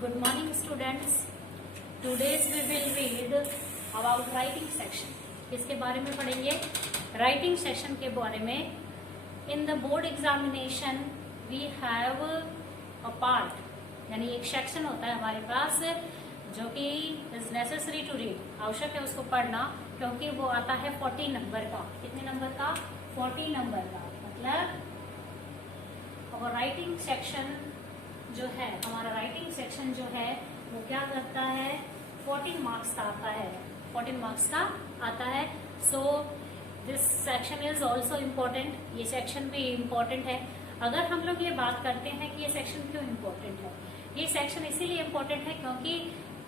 Good morning students. Today's we will read about writing section. किसके बारे में पढ़ेंगे? Writing section के बारे में. In the board examination we have a part, यानी एक सेक्शन होता है हमारे पास जो कि is necessary to read, आवश्यक है उसको पढ़ना क्योंकि वो आता है 40 नंबर का. कितने नंबर का? 40 नंबर का. मतलब और राइटिंग सेक्शन जो है, हमारा राइटिंग सेक्शन जो है वो क्या करता है? 14 मार्क्स का आता है. 14 मार्क्स का आता है. So this section is also important. ये सेक्शन भी इम्पोर्टेंट है. अगर हम लोग ये बात करते हैं कि ये सेक्शन क्यों इम्पोर्टेंट है, ये सेक्शन इसीलिए इम्पोर्टेंट है क्योंकि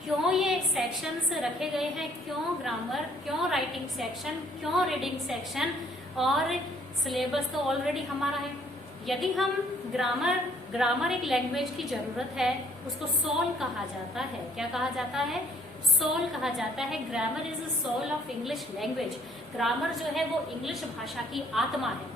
क्यों ये सेक्शंस रखे गए हैं, क्यों ग्रामर, क्यों राइटिंग सेक्शन, क्यों रीडिंग सेक्शन. और सिलेबस तो ऑलरेडी हमारा है. यदि हम ग्रामर एक लैंग्वेज की जरूरत है, उसको सोल कहा जाता है. क्या कहा जाता है? सोल कहा जाता है. Grammar is soul of English language. Grammar जो है वो इंग्लिश भाषा की आत्मा है.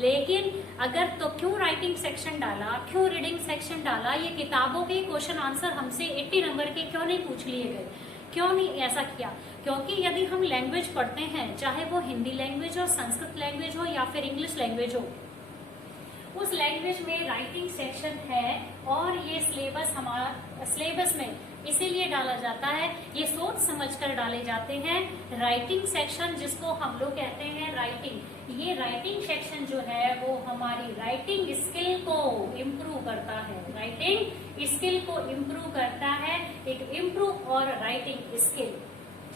लेकिन अगर तो क्यों राइटिंग सेक्शन डाला, क्यों रीडिंग सेक्शन डाला? ये किताबों के क्वेश्चन आंसर हमसे 80 नंबर के क्यों नहीं पूछ लिए गए? क्यों नहीं ऐसा किया? क्योंकि यदि हम लैंग्वेज पढ़ते हैं, चाहे वो हिंदी लैंग्वेज हो, संस्कृत लैंग्वेज हो या फिर इंग्लिश लैंग्वेज हो, उस लैंग्वेज में राइटिंग सेक्शन है. और ये सिलेबस हमारा सिलेबस में इसीलिए डाला जाता है, ये सोच समझकर डाले जाते हैं. राइटिंग सेक्शन जिसको हम लोग कहते हैं राइटिंग, ये राइटिंग सेक्शन जो है वो हमारी राइटिंग स्किल को इम्प्रूव करता है. राइटिंग स्किल को इम्प्रूव करता है. एक इम्प्रूव और राइटिंग स्किल,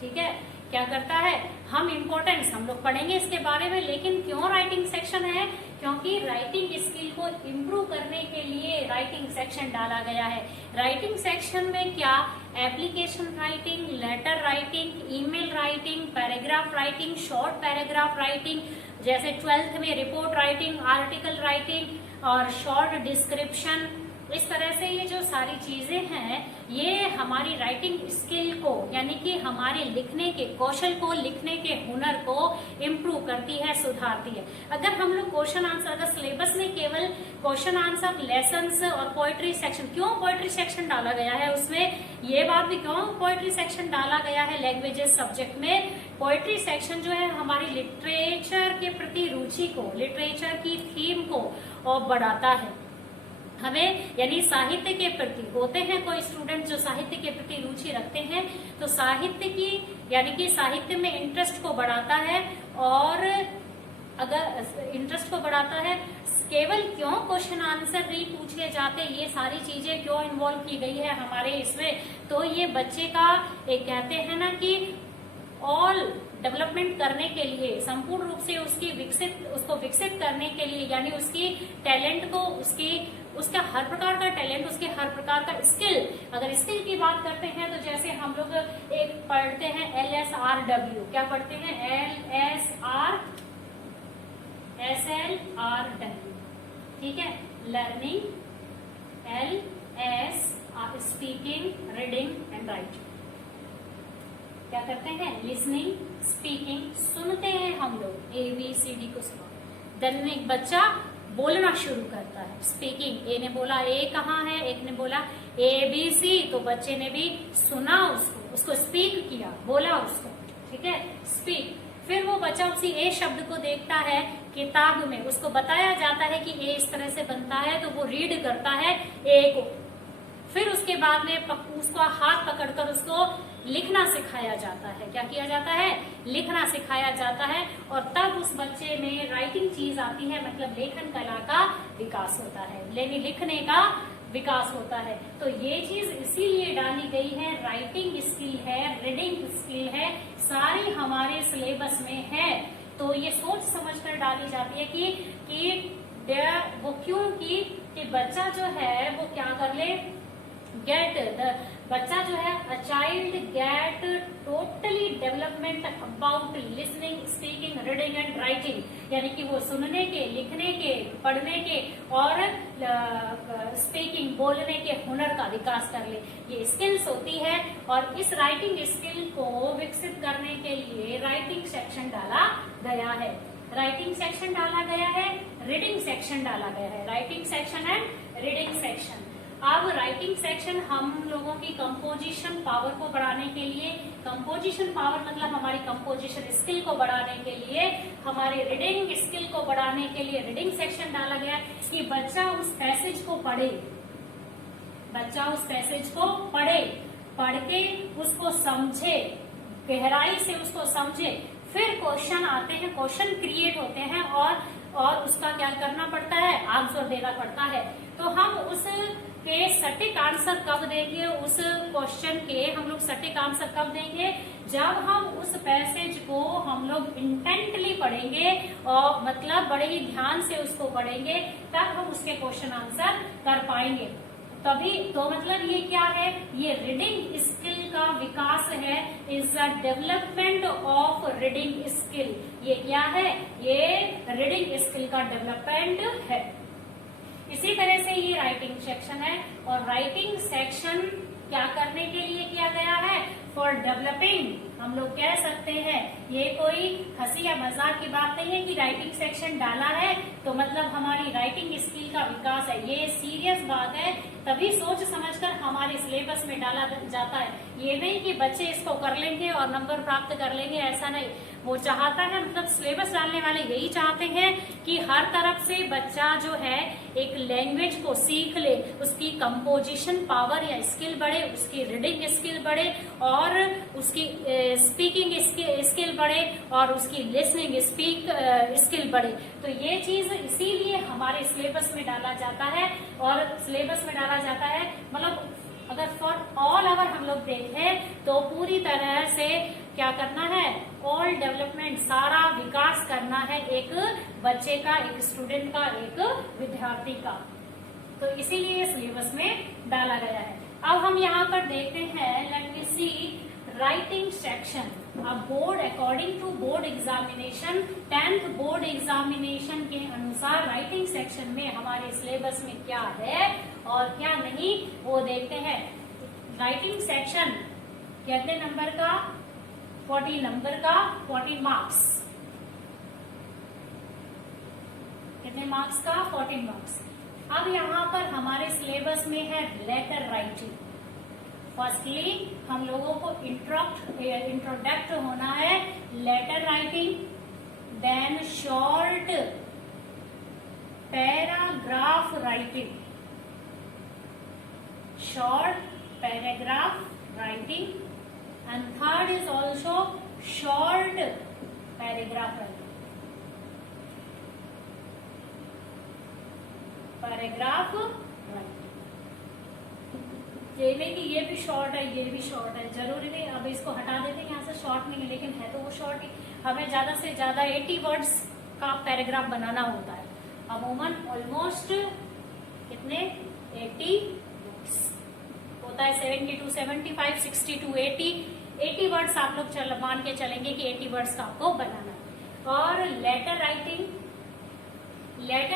ठीक है, क्या करता है? हम इम्पोर्टेंस हम लोग पढ़ेंगे इसके बारे में. लेकिन क्यों राइटिंग सेक्शन है? क्योंकि राइटिंग स्किल को इम्प्रूव करने के लिए राइटिंग सेक्शन डाला गया है. राइटिंग सेक्शन में क्या? Application writing, letter writing, email writing, paragraph writing, short paragraph writing, जैसे 12th में रिपोर्ट राइटिंग, आर्टिकल राइटिंग और शॉर्ट डिस्क्रिप्शन. इस तरह से ये जो सारी चीजें हैं ये हमारी राइटिंग स्किल को, यानी कि हमारे लिखने के कौशल को, लिखने के हुनर को इम्प्रूव करती है, सुधारती है. अगर हम लोग क्वेश्चन आंसर, अगर सिलेबस में केवल क्वेश्चन आंसर, लेसन्स और पोएट्री सेक्शन, क्यों पोएट्री सेक्शन डाला गया है उसमें? ये बात भी क्यों पोएट्री सेक्शन डाला गया है लैंग्वेजेस सब्जेक्ट में? पोएट्री सेक्शन जो है हमारी लिटरेचर के प्रति रुचि को, लिटरेचर की थीम को और बढ़ाता है हमें. यानी साहित्य के प्रति होते हैं कोई स्टूडेंट जो साहित्य के प्रति रुचि रखते हैं, तो साहित्य की, यानी कि साहित्य में इंटरेस्ट को बढ़ाता है. और अगर इंटरेस्ट को बढ़ाता है, केवल क्यों क्वेश्चन आंसर नहीं पूछे जाते, ये सारी चीजें क्यों इन्वॉल्व की गई है हमारे इसमें? तो ये बच्चे का एक कहते हैं ना कि ऑल डेवलपमेंट करने के लिए, संपूर्ण रूप से उसको विकसित करने के लिए, यानी उसकी टैलेंट को, उसका हर प्रकार का टैलेंट, उसके हर प्रकार का स्किल. अगर स्किल की बात करते हैं तो जैसे हम लोग एक पढ़ते हैं LSRW. क्या पढ़ते हैं? SLRW, ठीक है. Learning, speaking, reading and writing. क्या करते हैं? लिसनिंग, स्पीकिंग, सुनते हैं हम लोग ABCD को सुना. देन एक बच्चा बोलना शुरू करता है. स्पीकिंग, ए ने बोला ए कहाँ है, एक ने बोला ABC, तो बच्चे ने भी सुना उसको स्पीक किया, बोला उसको, ठीक है, स्पीक. फिर वो बच्चा उसी ए शब्द को देखता है किताब में, उसको बताया जाता है कि ए इस तरह से बनता है, तो वो रीड करता है ए को. फिर उसके बाद में उसको हाथ पकड़कर उसको लिखना सिखाया जाता है. क्या किया जाता है? लिखना सिखाया जाता है. और तब उस बच्चे में राइटिंग चीज आती है, मतलब लेखन कला का विकास होता है, लिखने का विकास होता है. तो ये चीज इसीलिए डाली गई है. राइटिंग स्किल है, रीडिंग स्किल है, सारी हमारे सिलेबस में है. तो ये सोच समझकर डाली जाती है कि वो क्यों कि बच्चा जो है वो क्या कर ले, बच्चा जो है a child gate totally development about listening, speaking, reading and writing. यानी कि वो सुनने के, लिखने के, पढ़ने के और स्पीकिंग, बोलने के हुनर का विकास कर ले. ये स्किल्स होती है. और इस राइटिंग स्किल को विकसित करने के लिए राइटिंग सेक्शन डाला गया है. राइटिंग सेक्शन डाला गया है, रीडिंग सेक्शन डाला गया है. Writing section and reading section. अब अब राइटिंग सेक्शन हम लोगों की कंपोजिशन पावर को बढ़ाने के लिए, कंपोजिशन पावर मतलब हमारी कंपोजिशन स्किल को बढ़ाने के लिए, हमारे रीडिंग स्किल को बढ़ाने के लिए रीडिंग सेक्शन डाला गया कि बच्चा उस पैसेज को पढ़े, बच्चा उस पैसेज को पढ़े, पढ़ के उसको समझे, गहराई से उसको समझे, फिर क्वेश्चन आते हैं, क्वेश्चन क्रिएट होते हैं और उसका क्या करना पड़ता है, आंसर देना पड़ता है। तो हम उस के सटीक आंसर कब देंगे, उस क्वेश्चन के हम लोग सटीक आंसर कब देंगे, जब हम उस पैसेज को हम लोग इंटेंटली पढ़ेंगे और मतलब बड़े ही ध्यान से उसको पढ़ेंगे, तब हम उसके क्वेश्चन आंसर कर पाएंगे। तभी तो मतलब ये क्या है, ये रीडिंग स्किल का विकास है, is a development of reading skill. ये क्या है, ये रीडिंग स्किल का डेवलपमेंट है। इसी तरह से ये राइटिंग सेक्शन है, और राइटिंग सेक्शन क्या करने के लिए किया गया है, फॉर डेवलपिंग। हम लोग कह सकते हैं ये कोई हंसी या मजाक की बात नहीं है कि राइटिंग सेक्शन डाला है तो मतलब हमारी राइटिंग स्किल का विकास है, ये सीरियस बात है। तभी सोच समझकर हमारे सिलेबस में डाला जाता है, ये नहीं कि बच्चे इसको कर लेंगे और नंबर प्राप्त कर लेंगे, ऐसा नहीं। वो चाहता है, मतलब सिलेबस डालने वाले यही चाहते हैं कि हर तरफ से बच्चा जो है एक लैंग्वेज को सीख ले, उसकी कंपोजिशन पावर या स्किल बढ़े, उसकी रीडिंग स्किल बढ़े और उसकी स्पीकिंग स्किल बढ़े और उसकी लिसनिंग स्किल बढ़े। तो ये चीज इसीलिए हमारे सिलेबस में डाला जाता है, और सिलेबस में डाला जाता है मतलब अगर फॉर ऑल अवर हम लोग देखें तो पूरी तरह से क्या करना है, ऑल डेवलपमेंट, सारा विकास करना है एक बच्चे का, एक स्टूडेंट का, एक विद्यार्थी का। तो इसीलिए सिलेबस में डाला गया है। अब हम यहाँ पर देखते हैं, let me see writing section. अब board according to board examination, 10th board examination के अनुसार राइटिंग सेक्शन में हमारे सिलेबस में क्या है और क्या नहीं वो देखते हैं। राइटिंग सेक्शन कितने नंबर का, 40 नंबर का, 40 मार्क्स। कितने मार्क्स का, 40 मार्क्स। अब यहाँ पर हमारे सिलेबस में है लेटर राइटिंग। फर्स्टली हम लोगों को इंट्रोडक्ट होना है letter writing, then short paragraph writing, short paragraph writing, and third is also short paragraph writing. Paragraph writing. ये नहीं कि ये भी शॉर्ट है, ये भी शॉर्ट है, जरूरी नहीं। अब इसको हटा देते हैं यहाँ से, शॉर्ट नहीं है लेकिन है तो वो शॉर्ट ही। हमें ज्यादा से ज्यादा 80 वर्ड्स का पैराग्राफ बनाना होता है। अमूमन ऑलमोस्ट कितने, 80 होता है, 72, 75, 60 to 80 वर्ड्स आप लोग मान के चलेंगे कि 80 वर्ड्स का आपको बनाना है। और लेटर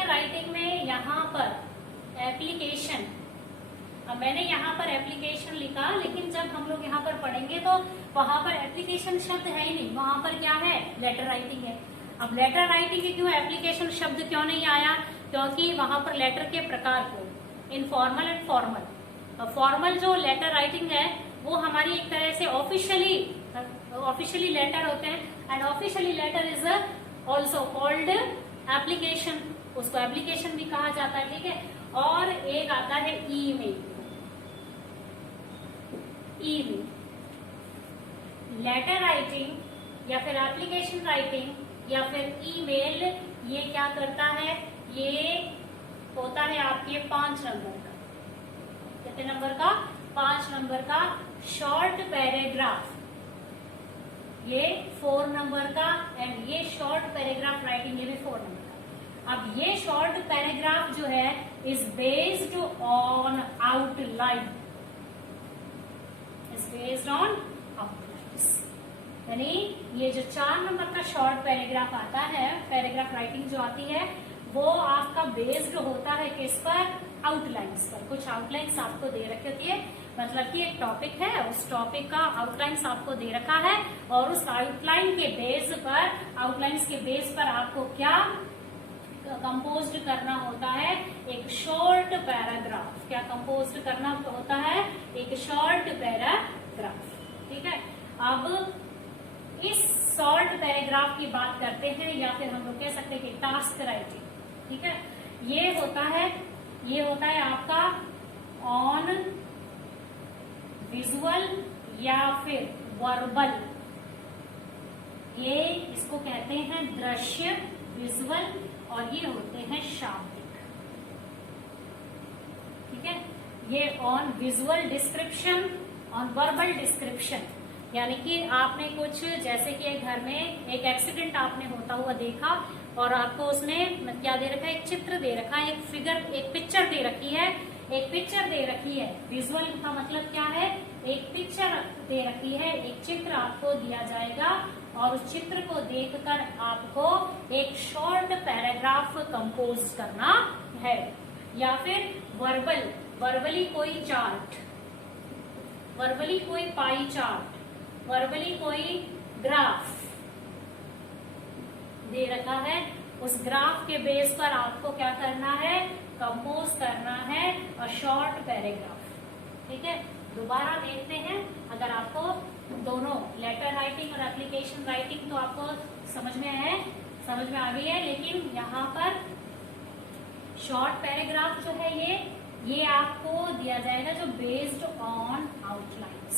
राइटिंग में यहाँ पर एप्लीकेशन, अब मैंने यहाँ पर एप्लीकेशन लिखा, लेकिन जब हम लोग यहाँ पर पढ़ेंगे तो वहां पर एप्लीकेशन शब्द है ही नहीं, वहां पर क्या है, लेटर राइटिंग है। अब लेटर राइटिंग के क्यों एप्लीकेशन शब्द क्यों नहीं आया, क्योंकि वहां पर लेटर के प्रकार को इनफॉर्मल एंड फॉर्मल, फॉर्मल जो लेटर राइटिंग है वो हमारी एक तरह से ऑफिशियली लेटर होते हैं, and officially letter is also called application, उसको एप्लीकेशन भी कहा जाता है, ठीक है। और एक आता है ईमेल। लेटर राइटिंग या फिर एप्लीकेशन राइटिंग या फिर ईमेल, ये क्या करता है, ये होता है आपके 5 नंबर का, कितने नंबर का, 5 नंबर का शॉर्ट पैराग्राफ, ये 4 नंबर का, एंड ये शॉर्ट पैराग्राफ राइटिंग, ये भी 4 नंबर का। अब ये शॉर्ट पैराग्राफ जो है इज बेस्ड ऑन आउटलाइन, यानी ये जो 4 नंबर का शॉर्ट पैराग्राफ आता है, पैराग्राफ राइटिंग जो आती है, वो आपका बेस्ड होता है किस पर, आउटलाइंस पर। कुछ आउटलाइंस आपको दे रखी होती है, मतलब कि एक टॉपिक है, उस टॉपिक का आउटलाइंस आपको दे रखा है, और उस आउटलाइन के बेस पर, आउटलाइंस के बेस पर आपको क्या कंपोज करना होता है एक शॉर्ट पैराग्राफ। क्या कंपोज करना होता है? एक शॉर्ट पैराग्राफ। ठीक है, अब इस शॉर्ट पैराग्राफ की बात करते हैं, या फिर हम लोग कह सकते हैं कि टास्क राइटिंग। ठीक है, ये होता है आपका ऑन विजुअल या फिर वर्बल। ये इसको कहते हैं दृश्य, विजुअल, और ये होते हैं शाब्दिक। ठीक है, ये on visual description, on verbal description, यानी कि आपने कुछ, जैसे कि एक घर में एक एक्सीडेंट आपने होता हुआ देखा और आपको उसमें क्या दे रखा है? एक चित्र दे रखा है, एक फिगर, एक पिक्चर दे रखी है, एक पिक्चर दे रखी है। विजुअल का मतलब क्या है? एक पिक्चर दे रखी है, एक चित्र आपको दिया जाएगा और उस चित्र को देखकर आपको एक शॉर्ट पैराग्राफ कंपोज करना है। या फिर वर्बल, वर्बली कोई चार्ट, वर्बली कोई पाई चार्ट, वर्बली कोई ग्राफ दे रखा है, उस ग्राफ के बेस पर आपको क्या करना है? कंपोज करना है और शॉर्ट पैराग्राफ। ठीक है, दोबारा देखते हैं। अगर आपको दोनों लेटर राइटिंग और एप्लीकेशन राइटिंग तो आपको समझ में आ गई है, लेकिन यहाँ पर शॉर्ट पैराग्राफ जो है ये आपको दिया जाएगा जो बेस्ड ऑन आउटलाइंस,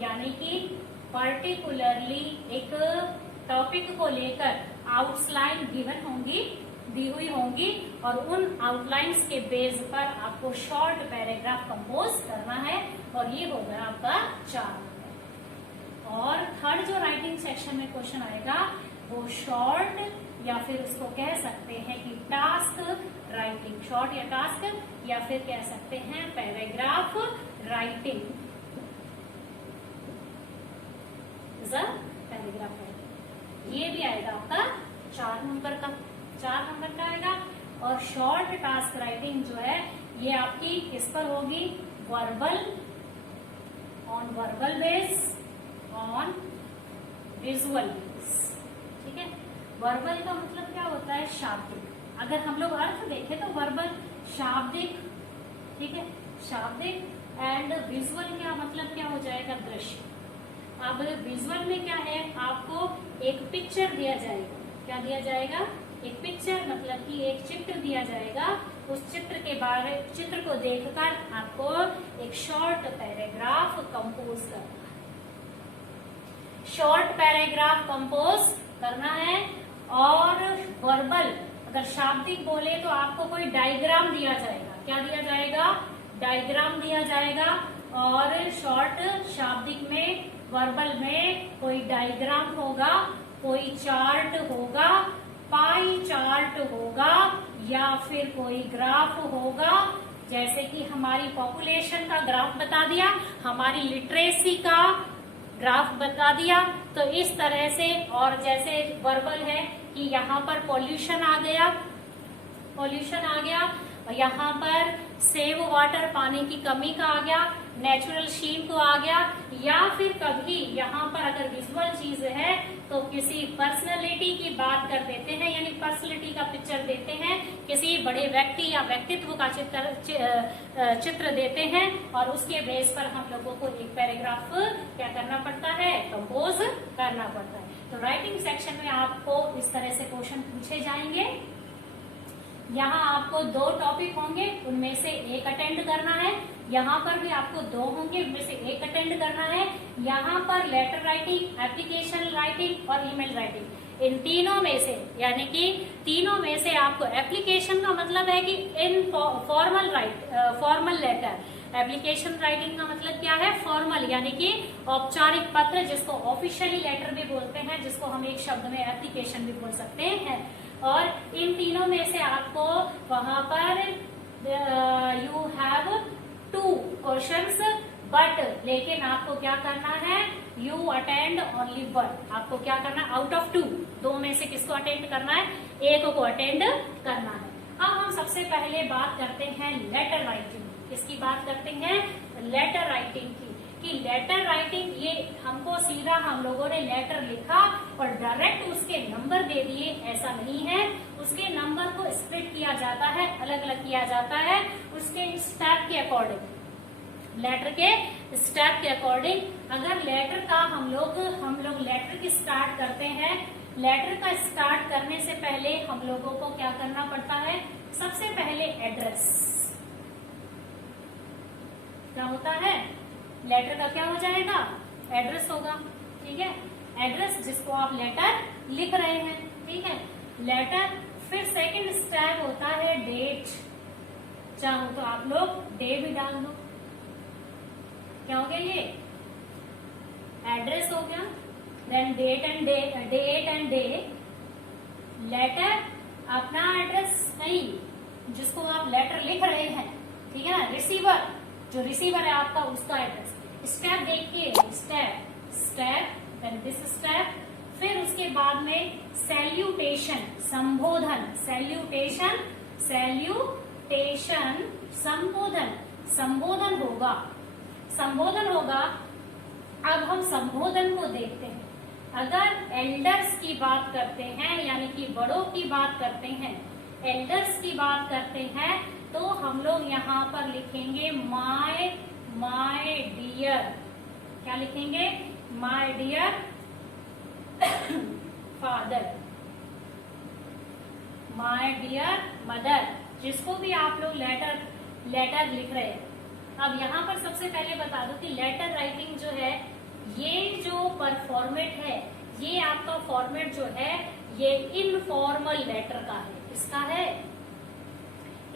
यानी कि पर्टिकुलरली एक टॉपिक को लेकर आउटलाइन दी हुई होंगी और उन आउटलाइंस के बेस पर आपको शॉर्ट पैराग्राफ कंपोज करना है, और ये होगा आपका 4 नंबर। और थर्ड जो राइटिंग सेक्शन में क्वेश्चन आएगा वो शॉर्ट, या फिर उसको कह सकते हैं कि टास्क राइटिंग, शॉर्ट या टास्क, या फिर कह सकते हैं पैराग्राफ राइटिंग। पैराग्राफ राइटिंग ये भी आएगा आपका 4 नंबर का आएगा। और शॉर्ट टास्क राइटिंग जो है ये आपकी किस पर होगी? Verbal, on verbal base, on visual base. ठीक है, वर्बल का मतलब क्या होता है? शाब्दिक। अगर हम लोग अर्थ देखें तो वर्बल शाब्दिक, ठीक है, शाब्दिक, एंड विजुअल क्या मतलब क्या हो जाएगा? दृश्य। अब विजुअल में क्या है? आपको एक पिक्चर दिया जाएगा। क्या दिया जाएगा? एक पिक्चर, मतलब कि एक चित्र दिया जाएगा। उस चित्र को देखकर आपको एक शॉर्ट पैराग्राफ कंपोज करना है। शॉर्ट पैराग्राफ कंपोज करना है। और वर्बल, अगर शाब्दिक बोले तो आपको कोई डायग्राम दिया जाएगा। क्या दिया जाएगा? डायग्राम दिया जाएगा। और शॉर्ट शाब्दिक में, वर्बल में कोई डायग्राम होगा, कोई चार्ट होगा, पाई चार्ट होगा, या फिर कोई ग्राफ होगा। जैसे कि हमारी पॉपुलेशन का ग्राफ बता दिया, हमारी लिटरेसी का ग्राफ बता दिया, तो इस तरह से। और जैसे वर्बल है कि यहाँ पर पॉल्यूशन आ गया, यहाँ पर सेव वाटर, पानी की कमी का आ गया, नेचुरल शीन को आ गया, या फिर कभी यहाँ पर अगर विजुअल चीज है तो किसी पर्सनैलिटी की बात कर देते हैं, यानी पर्सनैलिटी का पिक्चर देते हैं, किसी बड़े व्यक्ति या व्यक्तित्व का चित्र देते हैं, और उसके बेस पर हम लोगों को एक पैराग्राफ क्या करना पड़ता है? कंपोज करना पड़ता है। तो राइटिंग सेक्शन में आपको इस तरह से क्वेश्चन पूछे जाएंगे। यहाँ आपको 2 टॉपिक होंगे, उनमें से एक अटेंड करना है। यहाँ पर भी आपको 2 होंगे, उनमें से एक अटेंड करना है। यहाँ पर लेटर राइटिंग, एप्लीकेशन राइटिंग और ईमेल राइटिंग, इन तीनों में से, यानी कि तीनों में से आपको, एप्लीकेशन का मतलब है कि informal letter, application writing का मतलब क्या है? फॉर्मल, यानी कि औपचारिक पत्र, जिसको ऑफिशियली लेटर भी बोलते हैं, जिसको हम एक शब्द में एप्लीकेशन भी बोल सकते हैं। और इन तीनों में से आपको वहां पर यू हैव 2 क्वेश्चंस, बट लेकिन आपको क्या करना है? You attend only 1। आपको क्या करना है? आउट ऑफ 2 में से किसको अटेंड करना है? एक को अटेंड करना है। अब हम सबसे पहले बात करते हैं लेटर राइटिंग। किसकी बात करते हैं? लेटर राइटिंग की। कि लेटर राइटिंग, ये हमको सीधा हम लोगों ने लेटर लिखा और डायरेक्ट उसके नंबर दे दिए, ऐसा नहीं है। उसके नंबर को स्प्लिट किया जाता है, अलग अलग किया जाता है उसके स्टेप के अकॉर्डिंग, लेटर के स्टेप के अकॉर्डिंग। अगर लेटर का हम लोग लेटर की स्टार्ट करते हैं, लेटर का स्टार्ट करने से पहले हम लोगों को क्या करना पड़ता है, सबसे पहले एड्रेस। क्या होता है, लेटर का क्या हो जाएगा, एड्रेस होगा, ठीक है, एड्रेस जिसको आप लेटर लिख रहे हैं, ठीक है, लेटर। फिर सेकंड स्टेप होता है डेट, चाहो तो आप लोग डे भी डाल दो। क्या हो गया, ये एड्रेस हो गया, then date and day, letter अपना एड्रेस नहीं, जिसको आप लेटर लिख रहे हैं, ठीक है ना, रिसीवर, जो रिसीवर है आपका उसका एड्रेस। स्टेप देखिए, स्टेप देन दिस स्टेप, फिर उसके बाद में सैल्यूटेशन, संबोधन, सैल्यूटेशन, संबोधन होगा। अब हम संबोधन को देखते हैं। अगर एल्डर्स की बात करते हैं, यानी कि बड़ों की बात करते हैं, एल्डर्स की बात करते हैं, तो हम लोग यहाँ पर लिखेंगे माय डियर। क्या लिखेंगे, my dear father, my dear mother, जिसको भी आप लोग लेटर लिख रहे हैं। अब यहाँ पर सबसे पहले बता दूं कि लेटर राइटिंग जो है, ये जो फॉर्मेट है, ये आपका फॉर्मेट जो है ये इनफॉर्मल लेटर का है। किसका है,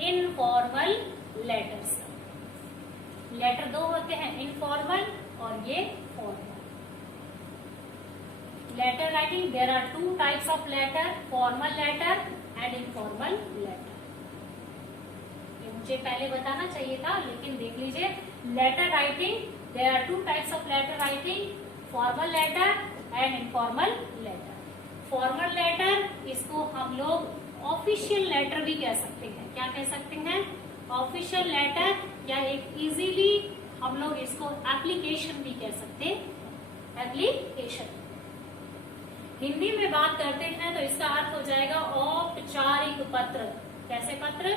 इनफॉर्मल लेटर्स। लेटर दो होते हैं, इनफॉर्मल और ये formal. Letter writing, there are 2 types of letter, formal letter and informal letter. ये मुझे पहले बताना चाहिए था, लेकिन देख लीजिए, letter writing, there are 2 types of letter writing, formal letter and informal letter. Formal letter, इसको हम लोग ऑफिशियल लेटर भी कह सकते हैं। क्या कह सकते हैं, ऑफिशियल लेटर, या एक इजीली हम लोग इसको एप्लीकेशन भी कह सकते हैं, एप्लीकेशन। हिंदी में बात करते हैं तो इसका अर्थ हो जाएगा औपचारिक पत्र। कैसे पत्र,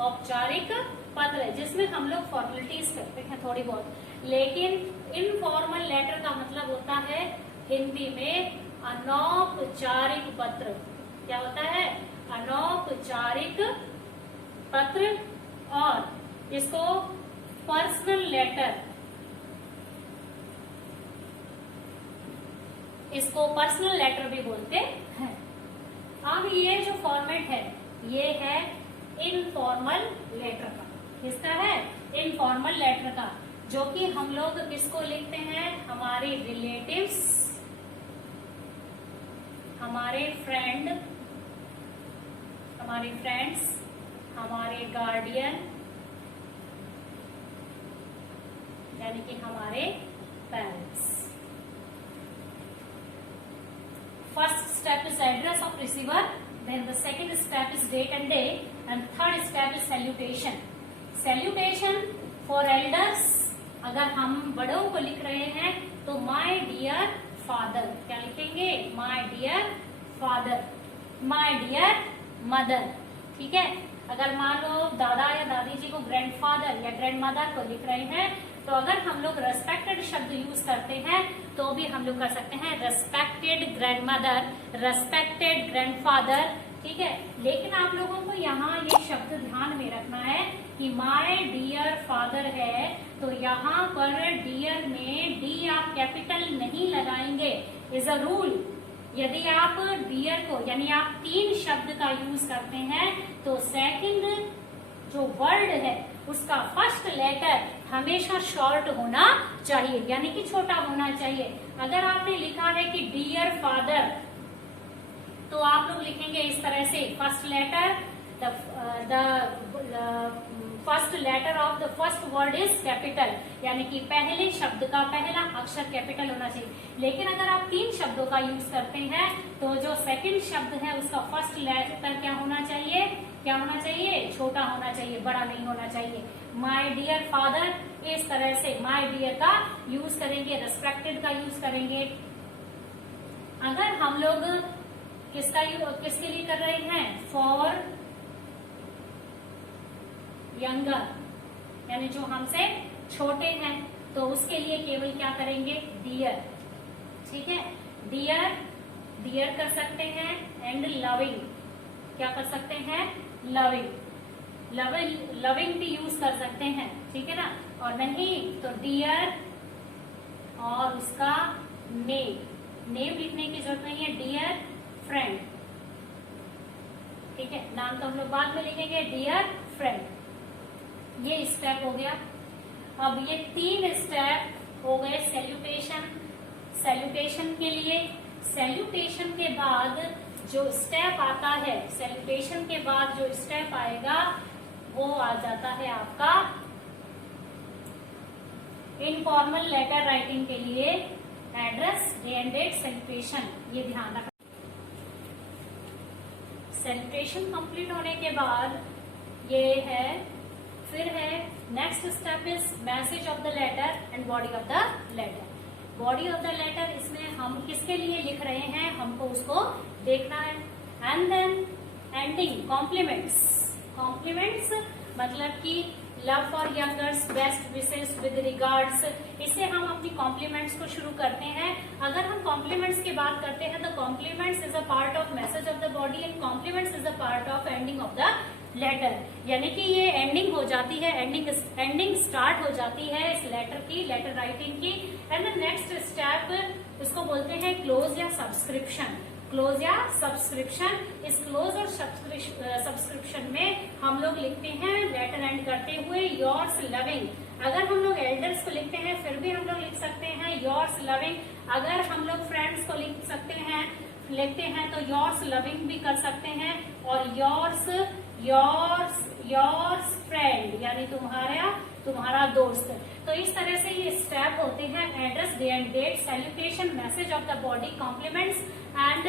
औपचारिक पत्र, जिसमें हम लोग फॉर्मेलिटीज करते हैं थोड़ी बहुत। लेकिन इनफॉर्मल लेटर का मतलब होता है हिंदी में अनौपचारिक पत्र। क्या होता है, अनौपचारिक पत्र, और इसको पर्सनल लेटर, इसको पर्सनल लेटर भी बोलते हैं। अब ये जो फॉर्मेट है, ये है इनफॉर्मल लेटर का। किसका है, इनफॉर्मल लेटर का, जो कि हम लोग किसको लिखते हैं, हमारे रिलेटिव्स, हमारे फ्रेंड्स, हमारे गार्डियन, यानी कि हमारे parents. First step is address of receiver, then the second step is date and day, and third step is salutation. Salutation for elders, अगर हम बड़ों को लिख रहे हैं तो my dear father, क्या लिखेंगे, my dear father, my dear mother, ठीक है। अगर मान लो दादा या दादी जी को ग्रैंडफादर या ग्रैंडमदर को लिख रहे हैं, तो अगर हम लोग रेस्पेक्टेड शब्द यूज करते हैं तो भी हम लोग कर सकते हैं रेस्पेक्टेड ग्रैंडमदर, रेस्पेक्टेड ग्रैंडफादर, ठीक है। लेकिन आप लोगों को यहाँ ये शब्द ध्यान में रखना है कि माय डियर फादर है, तो यहाँ पर डियर में डी आप कैपिटल नहीं लगाएंगे, इज अ रूल। यदि आप डियर को, यानी आप 3 शब्द का यूज करते हैं, तो सेकंड जो वर्ड है उसका फर्स्ट लेटर हमेशा शॉर्ट होना चाहिए, यानी कि छोटा होना चाहिए। अगर आपने लिखा है कि डियर फादर, तो आप लोग लिखेंगे इस तरह से, first letter, first letter of the first word is capital, यानी कि पहले शब्द का पहला अक्षर कैपिटल होना चाहिए। लेकिन अगर आप 3 शब्दों का यूज करते हैं, तो जो सेकंड शब्द है उसका फर्स्ट लेटर क्या होना चाहिए, क्या होना चाहिए, छोटा होना चाहिए, बड़ा नहीं होना चाहिए। माय डियर फादर, इस तरह से माय डियर का यूज करेंगे, रेस्पेक्टेड का यूज करेंगे। अगर हम लोग किसके लिए कर रहे हैं? फॉर यंगर, यानी जो हमसे छोटे हैं, तो उसके लिए केवल क्या करेंगे? डियर। ठीक है, डियर, डियर कर सकते हैं, एंड लविंग, क्या कर सकते हैं? लविंग, लविंग भी यूज कर सकते हैं, ठीक है ना। और नहीं तो डियर और उसका नेम, नेम लिखने की जरूरत नहीं है, डियर फ्रेंड, ठीक है, नाम तो हम लोग बाद में लिखेंगे, डियर फ्रेंड। ये स्टेप हो गया। अब ये 3 स्टेप हो गए सैल्यूटेशन, सैल्यूटेशन के लिए। सैल्यूटेशन के बाद जो स्टेप आता है, सैल्यूटेशन के बाद जो स्टेप आएगा वो आ जाता है आपका इनफॉर्मल लेटर राइटिंग के लिए address, day and date, salutation, ये ध्यान रखना। सैल्यूटेशन कंप्लीट होने के बाद ये है, फिर है next step is message of the letter and body of the letter. Body of the letter, इसमें हम किसके लिए लिख रहे हैं, हमको उसको देखना है। And then ending compliments, compliments मतलब कि love for youngers, best wishes with regards, इससे हम अपनी कॉम्प्लीमेंट्स को शुरू करते हैं। अगर हम कॉम्प्लीमेंट्स की बात करते हैं तो compliments is a part of message of the body and compliments is a part of ending of the letter, यानी कि ये एंडिंग हो जाती है, एंडिंग स्टार्ट हो जाती है इस लेटर की, लेटर राइटिंग की। एंड द नेक्स्ट स्टेप इसको बोलते हैं क्लोज या सब्सक्रिप्शन, क्लोज या सब्सक्रिप्शन। इस क्लोज और सब्सक्रिप्शन में हम लोग लिखते हैं लेटर एंड करते हुए योर्स लविंग। अगर हम लोग एल्डर्स को लिखते हैं फिर भी हम लोग लिख सकते हैं योर्स लविंग। अगर हम लोग फ्रेंड्स को लिखते हैं तो योर्स लविंग भी कर सकते हैं, और योर्स फ्रेंड यानी तुम्हारा दोस्त। तो इस तरह से ये स्टेप होते हैं, address, day and date, salutation, message of the body, compliments and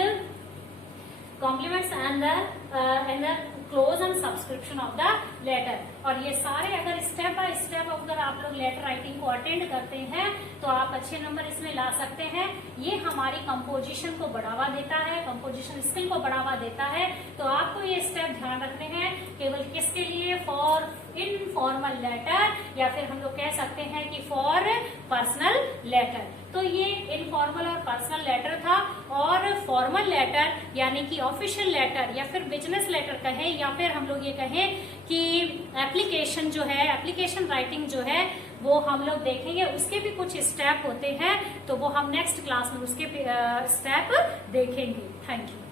the close and subscription of the letter. और ये सारे अगर स्टेप बाय स्टेप अगर आप लोग लेटर राइटिंग को अटेंड करते हैं तो आप अच्छे नंबर इसमें ला सकते हैं। ये हमारी कंपोजिशन को बढ़ावा देता है, कंपोजिशन स्किल को बढ़ावा देता है। तो आपको ये स्टेप ध्यान रखने हैं, केवल किसके लिए? फॉर इनफॉर्मल लेटर, या फिर हम लोग कह सकते हैं कि फॉर पर्सनल लेटर। तो ये इनफॉर्मल और पर्सनल लेटर था, और फॉर्मल लेटर यानी कि ऑफिशियल लेटर या फिर बिजनेस लेटर कहें, या फिर हम लोग ये कहें कि एप्लीकेशन जो है, एप्लीकेशन राइटिंग जो है वो हम लोग देखेंगे। उसके भी कुछ स्टेप होते हैं, तो वो हम नेक्स्ट क्लास में उसके स्टेप देखेंगे। Thank you.